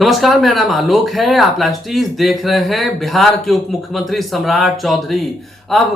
नमस्कार, मेरा नाम आलोक है। आप लाइव देख रहे हैं। बिहार के उप मुख्यमंत्री सम्राट चौधरी अब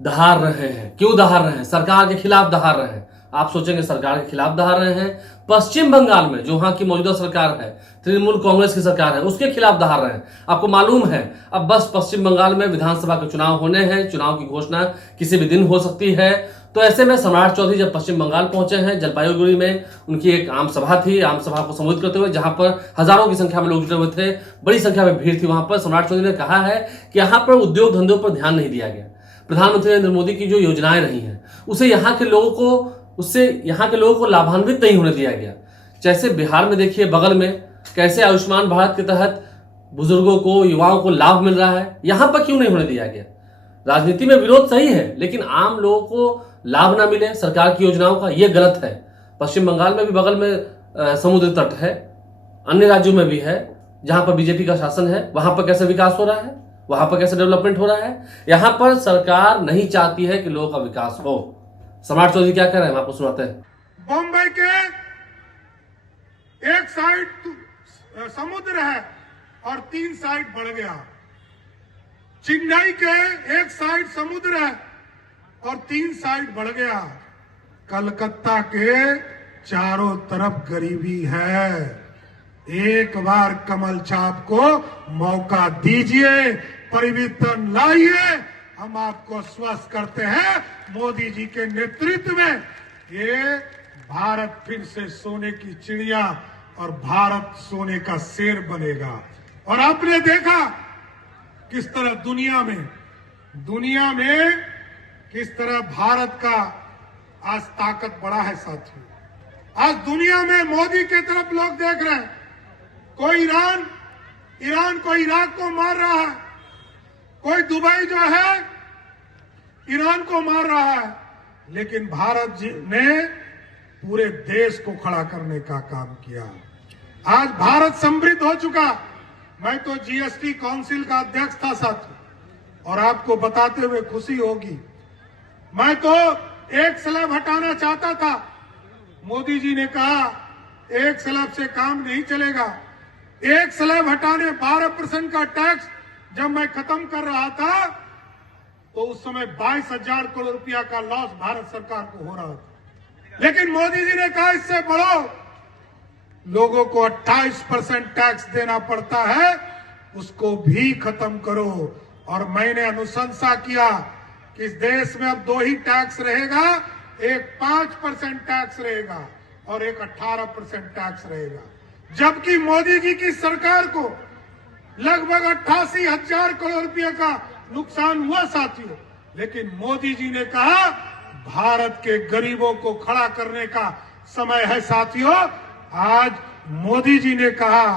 दहाड़ रहे हैं। क्यों दहाड़ रहे हैं? सरकार के खिलाफ दहाड़ रहे हैं। आप सोचेंगे सरकार के खिलाफ दहाड़ रहे हैं। पश्चिम बंगाल में जो वहां की मौजूदा सरकार है, तृणमूल कांग्रेस की सरकार है, उसके खिलाफ दहाड़ रहे हैं। आपको मालूम है अब बस पश्चिम बंगाल में विधानसभा के चुनाव होने हैं। चुनाव की घोषणा किसी भी दिन हो सकती है। तो ऐसे में सम्राट चौधरी जब पश्चिम बंगाल पहुंचे हैं, जलपाईगुड़ी में उनकी एक आम सभा थी। आम सभा को संबोधित करते हुए जहां पर हजारों की संख्या में लोग जुटे हुए थे, बड़ी संख्या में भीड़ थी, वहां पर सम्राट चौधरी ने कहा है कि यहां पर उद्योग धंधों पर ध्यान नहीं दिया गया। प्रधानमंत्री नरेंद्र मोदी की जो योजनाएं रही हैं उससे यहाँ के लोगों को लाभान्वित नहीं होने दिया गया। जैसे बिहार में देखिए बगल में कैसे आयुष्मान भारत के तहत बुजुर्गों को, युवाओं को लाभ मिल रहा है, यहां पर क्यों नहीं होने दिया गया? राजनीति में विरोध सही है, लेकिन आम लोगों को लाभ ना मिले सरकार की योजनाओं का, यह गलत है। पश्चिम बंगाल में भी बगल में समुद्र तट है, अन्य राज्यों में भी है जहां पर बीजेपी का शासन है। वहां पर कैसे विकास हो रहा है, वहां पर कैसे डेवलपमेंट हो रहा है? यहां पर सरकार नहीं चाहती है कि लोगों का विकास हो। सम्राट चौधरी क्या कर रहे हैं, हम आपको सुनाते हैं। बम्बई के एक साइड समुद्र है और 3 साइड बढ़ गया। चेन्नई के एक साइड समुद्र है और 3 साइड बढ़ गया। कलकत्ता के चारों तरफ गरीबी है। एक बार कमल छाप को मौका दीजिए, परिवर्तन लाइए। हम आपको स्वस्थ करते हैं मोदी जी के नेतृत्व में। ये भारत फिर से सोने की चिड़िया और भारत सोने का शेर बनेगा। और आपने देखा किस तरह दुनिया में किस तरह भारत का आज ताकत बढ़ा है साथियों। आज दुनिया में मोदी के तरफ लोग देख रहे हैं। कोई ईरान को इराक को मार रहा है, कोई दुबई जो है ईरान को मार रहा है, लेकिन भारत जी ने पूरे देश को खड़ा करने का काम किया। आज भारत समृद्ध हो चुका। मैं तो जीएसटी काउंसिल का अध्यक्ष था साथी, और आपको बताते हुए खुशी होगी, मैं तो एक स्लैब हटाना चाहता था। मोदी जी ने कहा एक स्लैब से काम नहीं चलेगा। एक स्लैब हटाने 12% का टैक्स जब मैं खत्म कर रहा था तो उस समय 22,000 करोड़ रुपया का लॉस भारत सरकार को हो रहा था। लेकिन मोदी जी ने कहा इससे बढ़ो, लोगों को 28% टैक्स देना पड़ता है, उसको भी खत्म करो। और मैंने अनुशंसा किया कि इस देश में अब 2 ही टैक्स रहेगा, एक 5% टैक्स रहेगा और एक 18% टैक्स रहेगा। जबकि मोदी जी की सरकार को लगभग 88,000 करोड़ रुपए का नुकसान हुआ साथियों। लेकिन मोदी जी ने कहा भारत के गरीबों को खड़ा करने का समय है साथियों। आज मोदी जी ने कहा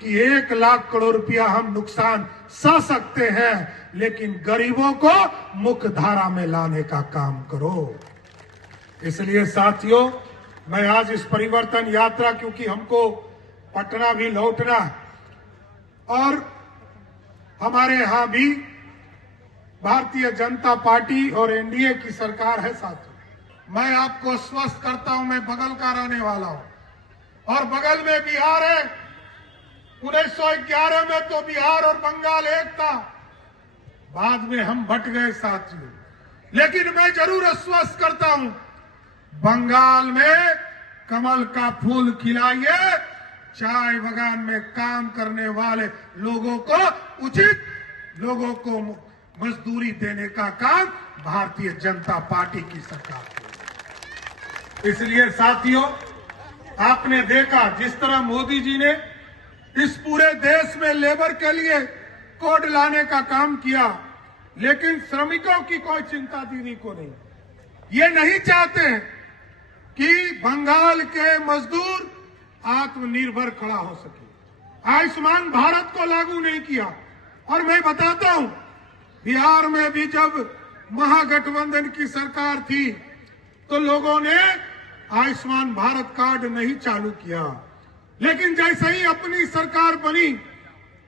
कि 1 लाख करोड़ रुपया हम नुकसान सह सकते हैं, लेकिन गरीबों को मुख्य धारा में लाने का काम करो। इसलिए साथियों, मैं आज इस परिवर्तन यात्रा, क्योंकि हमको पटना भी लौटना और हमारे यहां भी भारतीय जनता पार्टी और एनडीए की सरकार है साथियों। मैं आपको स्वस्थ करता हूं, मैं बगल का रहने वाला हूं और बगल में बिहार है। 1911 में तो बिहार और बंगाल एक था, बाद में हम बट गए साथियों। लेकिन मैं जरूर आश्वस्त करता हूं, बंगाल में कमल का फूल खिलाइए, चाय बगान में काम करने वाले लोगों को उचित लोगों को मजदूरी देने का काम भारतीय जनता पार्टी की सरकार की। इसलिए साथियों, आपने देखा जिस तरह मोदी जी ने इस पूरे देश में लेबर के लिए कोड लाने का काम किया, लेकिन श्रमिकों की कोई चिंता दीदी को नहीं। ये नहीं चाहते कि बंगाल के मजदूर आत्मनिर्भर खड़ा हो सके। आयुष्मान भारत को लागू नहीं किया। और मैं बताता हूं, बिहार में भी जब महागठबंधन की सरकार थी तो लोगों ने आयुष्मान भारत कार्ड नहीं चालू किया। लेकिन जैसे ही अपनी सरकार बनी,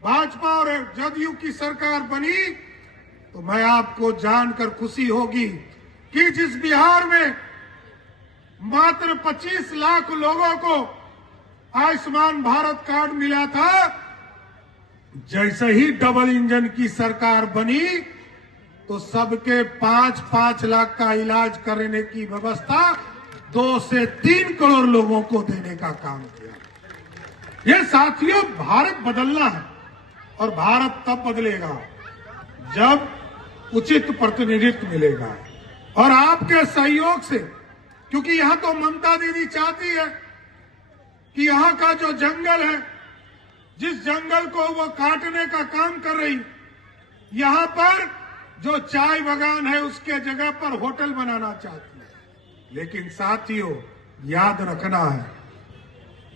भाजपा और जदयू की सरकार बनी, तो मैं आपको जानकर खुशी होगी कि जिस बिहार में मात्र 25 लाख लोगों को आयुष्मान भारत कार्ड मिला था, जैसे ही डबल इंजन की सरकार बनी तो सबके 5-5 लाख का इलाज करने की व्यवस्था 2 से 3 करोड़ लोगों को देने का काम किया। ये साथियों, भारत बदलना है और भारत तब बदलेगा जब उचित प्रतिनिधित्व मिलेगा और आपके सहयोग से, क्योंकि यहां तो ममता दीदी चाहती है कि यहां का जो जंगल है, जिस जंगल को वो काटने का काम कर रही, यहां पर जो चाय बागान है उसके जगह पर होटल बनाना चाहती है। लेकिन साथियों, याद रखना है,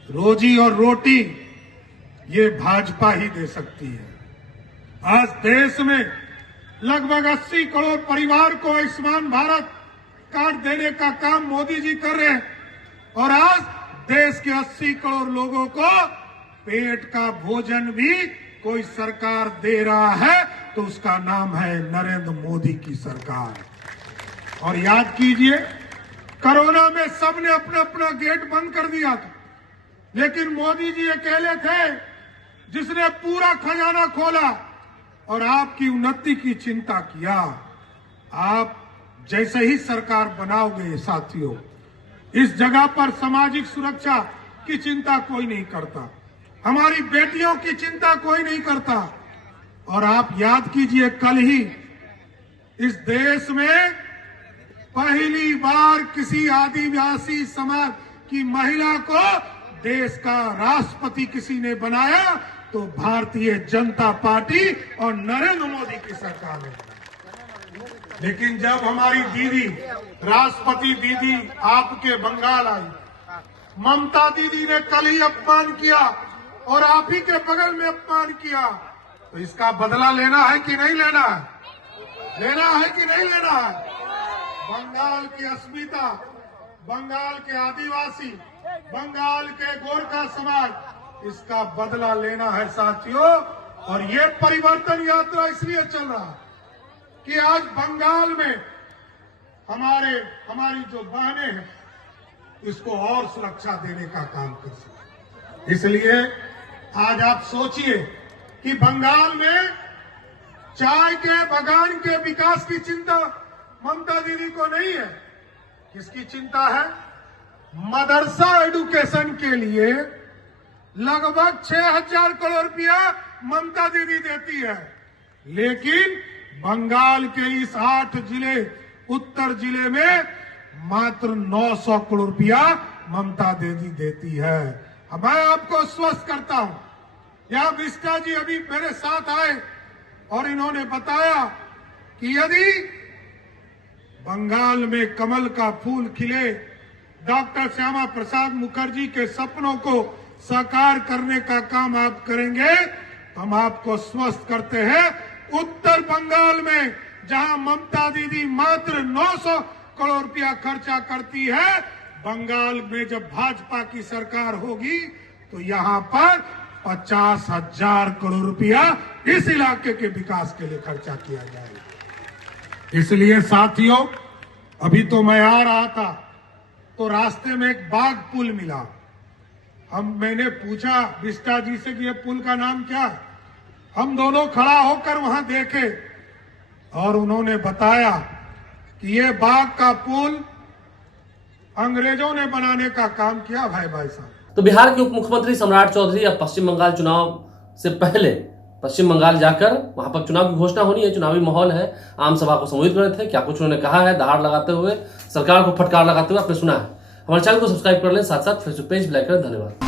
रोजी और रोटी ये भाजपा ही दे सकती है। आज देश में लगभग 80 करोड़ परिवार को आयुष्मान भारत कार्ड देने का काम मोदी जी कर रहे हैं और आज देश के 80 करोड़ लोगों को पेट का भोजन भी कोई सरकार दे रहा है तो उसका नाम है नरेंद्र मोदी की सरकार। और याद कीजिए, कोरोना में सबने अपना अपना गेट बंद कर दिया था, लेकिन मोदी जी अकेले थे जिसने पूरा खजाना खोला और आपकी उन्नति की चिंता किया। आप जैसे ही सरकार बनाओगे साथियों, इस जगह पर सामाजिक सुरक्षा की चिंता कोई नहीं करता, हमारी बेटियों की चिंता कोई नहीं करता। और आप याद कीजिए, कल ही इस देश में पहली बार किसी आदिवासी समाज की महिला को देश का राष्ट्रपति किसी ने बनाया तो भारतीय जनता पार्टी और नरेंद्र मोदी की सरकार ने। लेकिन जब हमारी दीदी, राष्ट्रपति दीदी आपके बंगाल आई, ममता दीदी ने कल ही अपमान किया और आप ही के बगल में अपमान किया, तो इसका बदला लेना है कि नहीं लेना है? लेना है कि नहीं लेना है? बंगाल की अस्मिता, बंगाल के आदिवासी, बंगाल के गोरखा समाज, इसका बदला लेना है साथियों। और ये परिवर्तन यात्रा इसलिए चल रहा है कि आज बंगाल में हमारी जो बहनें हैं, इसको और सुरक्षा देने का काम कर सके। इसलिए आज आप सोचिए कि बंगाल में चाय के बागान के विकास की चिंता ममता दीदी को नहीं है। किसकी चिंता है? मदरसा एजुकेशन के लिए लगभग 6,000 करोड़ रुपया ममता दीदी देती है, लेकिन बंगाल के इस 8 जिले, उत्तर जिले में मात्र 900 करोड़ रुपया ममता दीदी देती है। मैं आपको स्वस्थ करता हूं, यहां बिष्टा जी अभी मेरे साथ आए और इन्होंने बताया कि यदि बंगाल में कमल का फूल खिले, डॉक्टर श्यामा प्रसाद मुखर्जी के सपनों को साकार करने का काम आप करेंगे तो हम आपको स्वस्थ करते हैं। उत्तर बंगाल में जहां ममता दीदी मात्र 900 करोड़ रुपया खर्चा करती है, बंगाल में जब भाजपा की सरकार होगी तो यहां पर 50,000 करोड़ रुपया इस इलाके के विकास के लिए खर्चा किया जाएगा। इसलिए साथियों, अभी तो मैं आ रहा था तो रास्ते में एक बाग पुल मिला। मैंने पूछा बिष्टा जी से कि ये पुल का नाम क्या है। हम दोनों खड़ा होकर वहां देखे और उन्होंने बताया कि ये बाग का पुल अंग्रेजों ने बनाने का काम किया। भाई साहब, तो बिहार के उप मुख्यमंत्री सम्राट चौधरी अब पश्चिम बंगाल चुनाव से पहले पश्चिम बंगाल जाकर वहां पर चुनाव की घोषणा होनी है, चुनावी माहौल है, आम सभा को संबोधित कर रहे थे। क्या कुछ उन्होंने कहा है, दहाड़ लगाते हुए, सरकार को फटकार लगाते हुए आपने सुना है। हमारे चैनल को सब्सक्राइब कर लें, साथ साथ फेसबुक पेज भी लाइक करें। धन्यवाद।